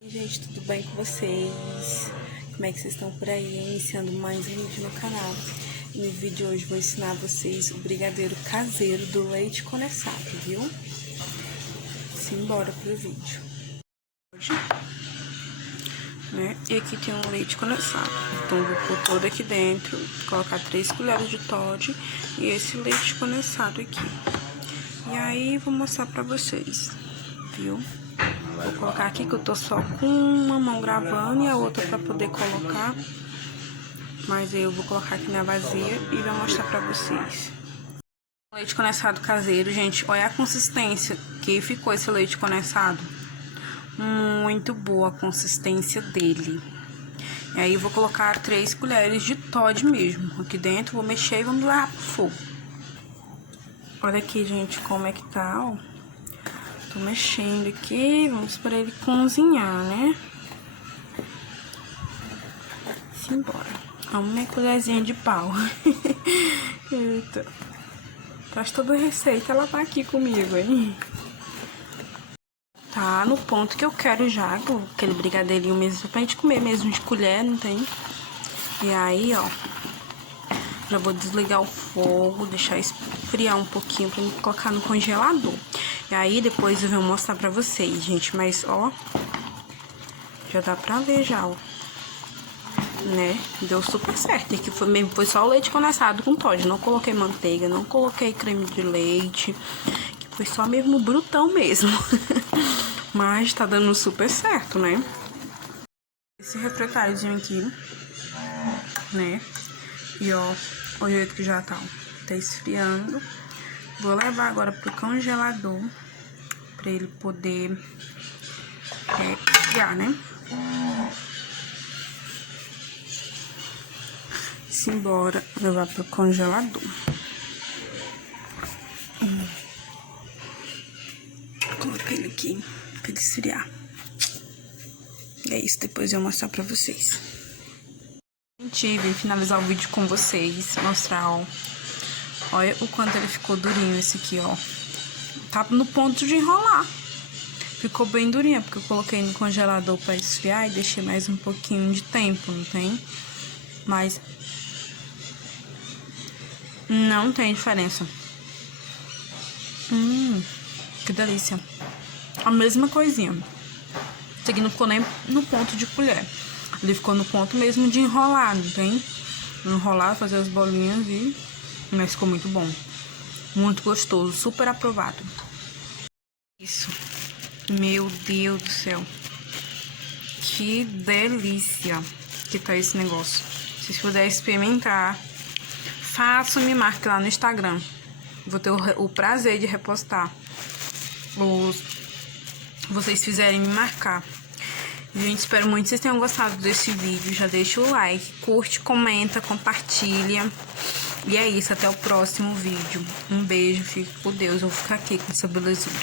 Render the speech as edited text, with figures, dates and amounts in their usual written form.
Oi, gente, tudo bem com vocês? Como é que vocês estão por aí? Iniciando mais um vídeo no canal. E no vídeo de hoje vou ensinar vocês o brigadeiro caseiro do leite condensado, viu? Simbora pro vídeo. Hoje, né? E aqui tem um leite condensado. Então vou pôr todo aqui dentro, colocar 3 colheres de Toddy e esse leite condensado aqui. E aí vou mostrar pra vocês, viu? Vou colocar aqui que eu tô só com uma mão gravando e a outra pra poder colocar. Mas aí eu vou colocar aqui na vazia e vou mostrar pra vocês. Leite condensado caseiro, gente. Olha a consistência que ficou esse leite condensado. Muito boa a consistência dele. E aí eu vou colocar 3 colheres de Toddy mesmo aqui dentro. Vou mexer e vamos lá pro fogo. Olha aqui, gente, como é que tá, ó. Tô mexendo aqui, vamos para ele cozinhar, né? Simbora. Uma colherzinha de pau. Eita. Faz toda a receita, ela tá aqui comigo, hein? Tá no ponto que eu quero já, aquele brigadeirinho mesmo, pra gente comer mesmo de colher, não tem? E aí, ó, já vou desligar o fogo, deixar esfriar um pouquinho pra me colocar no congelador. E aí, depois eu vou mostrar pra vocês, gente. Mas, ó, já dá pra ver já, ó. Né? Deu super certo. Aqui foi só o leite condensado com Toddy. Não coloquei manteiga, não coloquei creme de leite. Que foi só mesmo brutão mesmo. Mas tá dando super certo, né? Esse refratáriozinho aqui, né? E, ó, o jeito que já tá, ó. Tá esfriando. Vou levar agora pro congelador pra ele poder esfriar, né? Simbora levar pro congelador. Coloquei ele aqui pra ele esfriar. É isso, depois eu vou mostrar pra vocês. Gente, vim finalizar o vídeo com vocês, mostrar, ó. Olha o quanto ele ficou durinho esse aqui, ó. Tá no ponto de enrolar. Ficou bem durinha, porque eu coloquei no congelador pra esfriar e deixei mais um pouquinho de tempo, não tem? Mas não tem diferença. Que delícia. A mesma coisinha. Esse aqui não ficou nem no ponto de colher. Ele ficou no ponto mesmo de enrolar, não tem? Enrolar, fazer as bolinhas e... Mas ficou muito bom. Muito gostoso, super aprovado. Isso. Meu Deus do céu. Que delícia que tá esse negócio. Se vocês puderem experimentar, façam, me marque lá no Instagram. Vou ter o prazer de repostar. Vocês fizerem me marcar. Gente, espero muito que vocês tenham gostado desse vídeo. Já deixa o like, curte, comenta, compartilha. E é isso, até o próximo vídeo. Um beijo, fique com Deus. Eu vou ficar aqui com essa belezura.